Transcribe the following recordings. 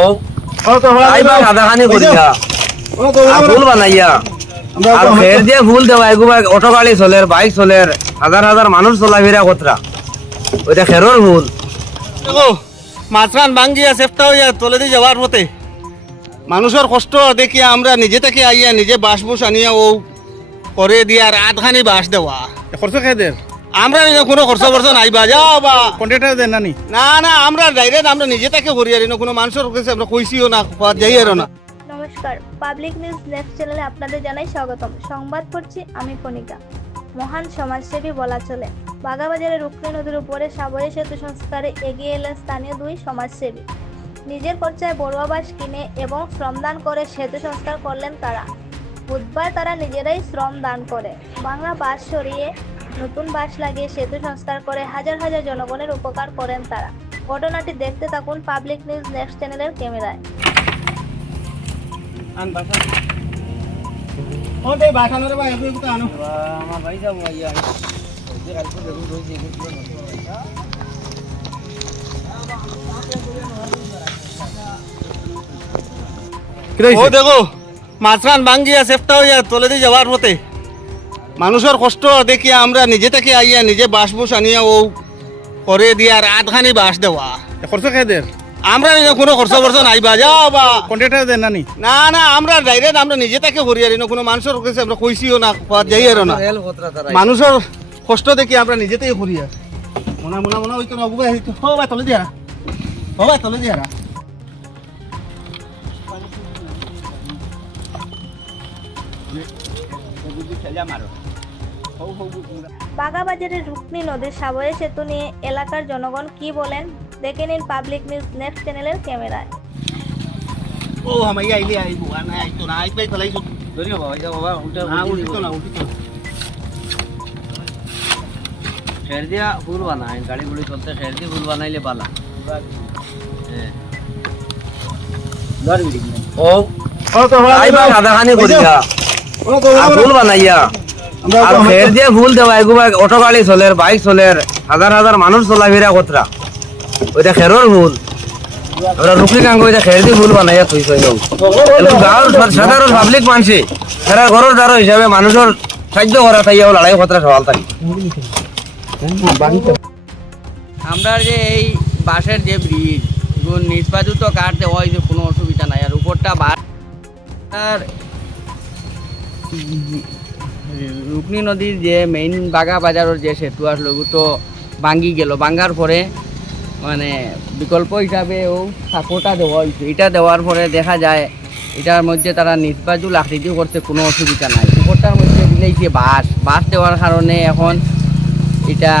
ও বানাইয়া। আর ফের দিয়ে ফুল দেওয়া এগুবা অটো গাড়ি চলের বাইক চলের হাজার হাজার মানুষ চলাফেরা কতরা। ওইটা খেরোর ফুল দেখো মাঝখান ভাঙ্গিয়া চেষ্টা হইয়া তলে দিয়ে যাওয়ার পথে। মানুষের কষ্ট দেখি আমরা নিজে থেকে আইয়া নিজে বাঁশ বুস আনিয়া ও করে দিয়ে আর আধখানি বাঁশ দেওয়া। খরচ খাই দেন? আমরা কোনো খরচ বর্চ নাই বা যাও বা। কন্ট্রাক্টর দেন নানি না? না আমরা ডাইরেক্ট আমরা নিজে থেকে করি আর কোনো মানুষের কাছে আমরা কইছিও না যাই আর না। নমস্কার পাবলিক নিউজ নেক্সট চ্যানেলে আপনাদের জানাই স্বাগতম। সংবাদ পড়ছি আমি কণিকা। মহান সমাজসেবী বলা চলে। বাগাবাজারের রুকনি নদীর উপরে সাবরে সেতু সংস্কারে এগিয়ে এলেন স্থানীয় দুই সমাজসেবী। নিজের খরচায় বড়ুয়া বাস কিনে এবং শ্রমদান করে সেতু সংস্কার করলেন তারা। বুধবার তারা নিজেরাই শ্রম দান করে। বাংলা বাস সরিয়ে নতুন বাস লাগিয়ে সেতু সংস্কার করে হাজার হাজার জনগণের উপকার করেন তারা। ঘটনাটি দেখতে থাকুন পাবলিক নিউজ নেক্সট চ্যানেলের ক্যামেরায়। ও দেখো মাঝখান ভাঙ্গিয়া চেষ্টা হইয়া তলে দিয়ে যাওয়ার পথে। মানুষের কষ্ট দেখি আমরা নিজে থেকে আইয়া নিজে বাঁশ বুস আনিয়া ও করে দিয়ে আর আধখানি বাঁশ দেওয়া। খরচ খাই দেন? আমরা নিজে কোনো খরচ বর্চ নাই বা যাও বা। কন্ট্রাক্টর দেন নানি না? না আমরা ডাইরেক্ট আমরা নিজে থেকে করি আর কোনো মানুষের কাছে আমরা কইছিও না পাওয়া যাই আর না। মানুষের কষ্ট দেখি আমরা নিজে থেকে করি আর। মনা মনা মনা হইতো না বুবাই হইতো হো ভাই তলে দিয়া হো ভাই তলে দিয়া বাগাবাজারের রুকনি নদীর সাবয়ে সেতু নিয়ে এলাকার জনগণ কি বলেন? দেখে নিন পাবলিক নিউজ নেক্সট চ্যানেলের ক্যামেরায়। ও হামাই আইলি আইবো। আর না আইতো না আইপাই তলাইছো ধরিও বাবা যাও বাবা উল্টা না উঠিতো না না। খের দিয়া ফুল বানায় গাড়ি গুড়ি চলতে খের দিয়ে ফুল বানাইলে পালা। হ্যাঁ। ও আইবা সাদাখানি করিয়া ফুল বানাইয়া। আর ফের দিয়ে ফুল দেওয়া এগুবা অটো গাড়ি চলের বাইক চলের হাজার হাজার মানুষ চলাফেরা কতরা। ওইটা খেরোর ফুল ওরা রুকলি কাঙ্গ ওইটা খের দিয়ে ফুল বানাইয়া থই থই যাও। সাধারণ পাব্লিক মানসি তারা ঘরের দ্বারা হিসাবে মানুষের সাহায্য করা তাইয়াও লড়াই কতরা সওয়াল থাকে। আমরা যে এই বাঁশের যে ব্রিজ নিষ্পাদু তো কাটতে হয় যে কোনো অসুবিধা নাই। আর উপরটা বাস আর রুকনি নদীর যে মেইন বাগা বাজারের যে সেতু আসলো তো ভাঙ্গি গেল। ভাঙ্গার পরে মানে বিকল্প হিসাবে ও সাপোর্টটা দেওয়া হয়েছে। এটা দেওয়ার পরে দেখা যায়, এটার মধ্যে তারা নিষ্পাজুল আকৃতি করতে কোনো অসুবিধা নাই। উপরটার মধ্যে দিলেইছে বাস। বাঁশ দেওয়ার কারণে এখন এটা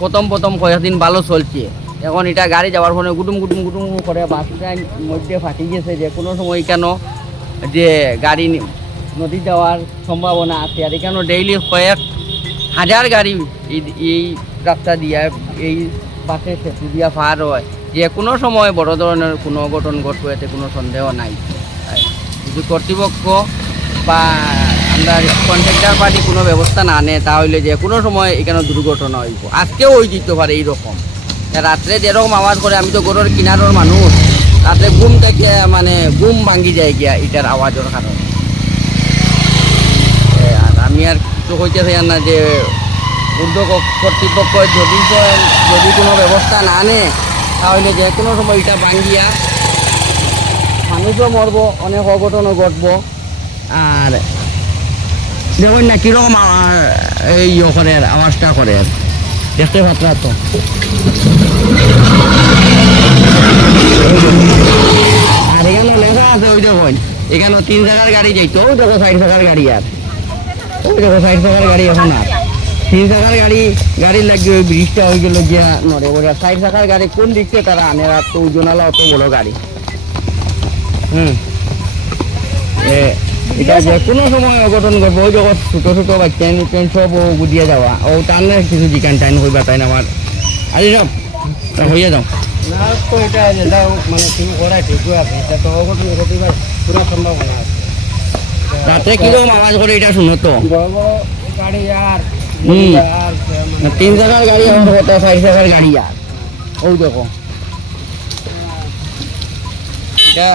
প্রথম প্রথম কয়েকদিন ভালো চলছে। এখন এটা গাড়ি যাওয়ার ফলে গুটুম গুটুম গুটুম করে বাসটার মধ্যে ফাটি গেছে যে কোনো সময় কেন যে গাড়ি নি- নদী যাওয়ার সম্ভাবনা আছে। আর এখানে ডেইলি কয়েক হাজার গাড়ি এই- রাস্তা দিয়া, এই পাশে সেতু দিয়া পার হয়। যে কোনো সময় বড় ধরনের কোনো অঘটন ঘটবে, এতে কোনো সন্দেহ নাই। যদি কর্তৃপক্ষ বা আমরা কন্ট্রাক্টার পার্টি কোনো ব্যবস্থা না নেয়, তাহলে যে কোনো সময় এখানে দুর্ঘটনা হইব। আজকেও হয়ে যেতে পারে এইরকম। রাত্রে যেরকম আওয়াজ করে, আমি তো গরুর কিনারর মানুষ। রাত্রে ঘুম থেকে মানে ঘুম ভাঙ্গি যায় গিয়া এটার আওয়াজের কারণে আর আমি আর কিছু কইতে চাই না যে উদ্যোগ কর্তৃপক্ষ যদি যদি কোনো ব্যবস্থা না নেয় তাহলে যে কোনো সময় এটা ভাঙ্গিয়া মানুষও মরবো অনেক অঘটনও ঘটবো। আর দেখুন না কীরকম এই ইয়ে করে আর, আওয়াজটা করে আর। দেখতে পাত্রা তো? আর এখানে আছে ওই তিন চাকার গাড়ি দেখো চাকার গাড়ি আর। দেখো চাকার গাড়ি এখন আর। তিন চাকার ওই ব্রিজটা হয়ে চাকার কোন তারা গাড়ি। যে কোনো সময় অঘটন ঘটবো, ওই যখন ছোটো ছোটো বাচ্চা সব ও গুদিয়ে যাওয়া। ও টানলে কিছু জিকান টাইন হইবা তাই না আমার। সব হইয়া যাও। না তো এটা যেটা মানে তুমি করা ঠিকই আছে এটা তো অঘটন ঘটিবার পুরো সম্ভাবনা আছে। রাতে কীরকম আওয়াজ করে এটা শুনো তো। বড় বড় গাড়ি আর না, তিন চাকার গাড়ি আমার হতো চার চাকার গাড়ি আর। ওই দেখো। এটা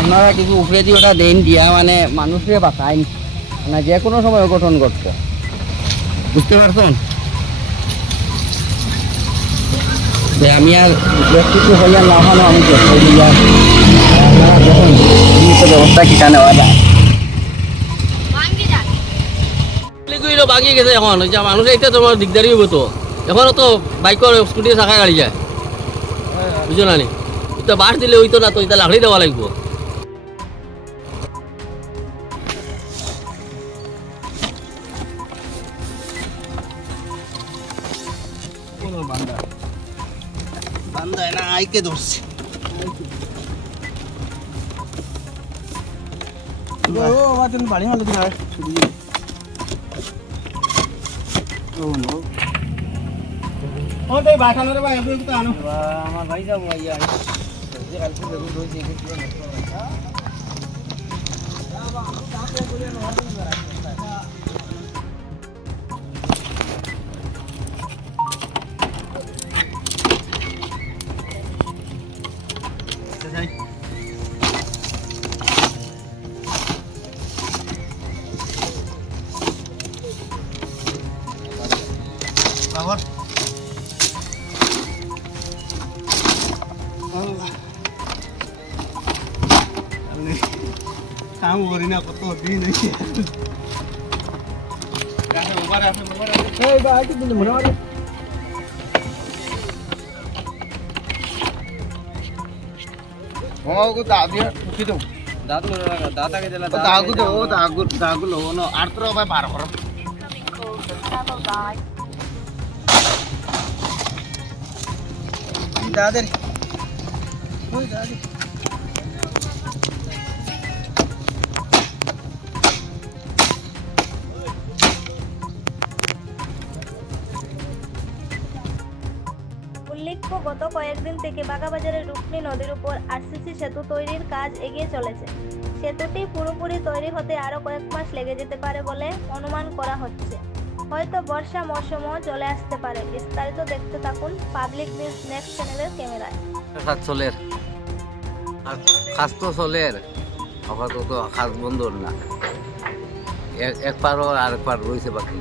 আপনারা কিছু উপরে দিয়ে ওটা দেন দিয়া মানে মানুষের বাঁচাইন। মানে যে কোনো সময় গঠন করতে বুঝতে পারছেন? যে আমি আর ব্যক্তিত্ব হইয়া না হলো আমি ব্যবস্থা কি কানে লিগুইলো গেছে এখন, ওই যে মানুষ এটা তোমার দিগদারি হইব তো। এখনও তো বাইকর স্কুটি চাকা গাড়ি যায়। বুঝো না? নি তো বাস দিলে হইতো না, তো এটা লাকড়ি দেওয়া লাগবো। বান্দা না আইকে ধরছে আমার ভাই যাব আইয়া কালকে বেগুন রয়েছে কাম করি না কত দিন হয়েছে দাঁত দাঁত আগে উল্লেখ্য, গত কয়েকদিন থেকে বাগাবাজারের রুকনি নদীর উপর আরসিসি সেতু তৈরির কাজ এগিয়ে চলেছে। সেতুটি পুরোপুরি তৈরি হতে আরও কয়েক মাস লেগে যেতে পারে বলে অনুমান করা হচ্ছে। হয়তো বর্ষা মৌসুমও চলে আসতে পারে। বিস্তারিত দেখতে থাকুন পাবলিক নিউজ নেক্সট চ্যানেলের ক্যামেরায়। চলের। আর খাস তো চলের। আপাতত খাস বন্ধ না। এক পার আর এক পার রয়েছে বাকি।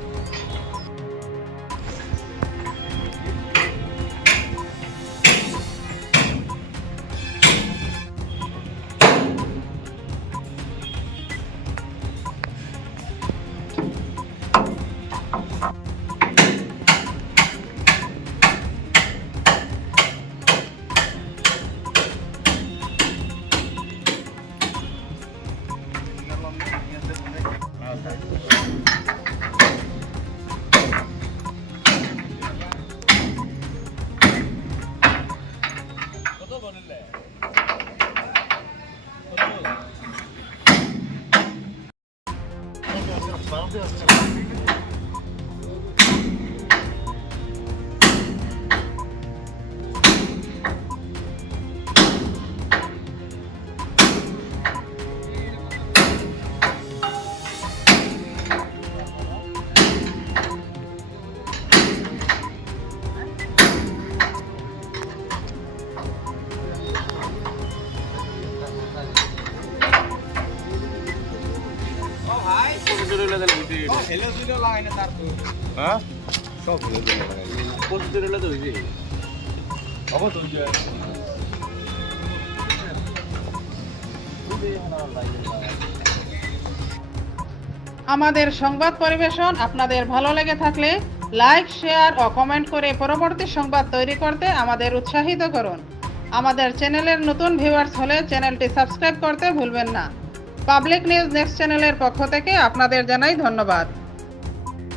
Vamos ver. আমাদের সংবাদ পরিবেশন আপনাদের ভালো লেগে থাকলে লাইক, শেয়ার ও কমেন্ট করে পরবর্তী সংবাদ তৈরি করতে আমাদের উৎসাহিত করুন। আমাদের চ্যানেলের নতুন ভিউয়ার্স হলে চ্যানেলটি সাবস্ক্রাইব করতে ভুলবেন না। পাবলিক নিউজ নেক্সট চ্যানেলের পক্ষ থেকে আপনাদের জানাই ধন্যবাদ।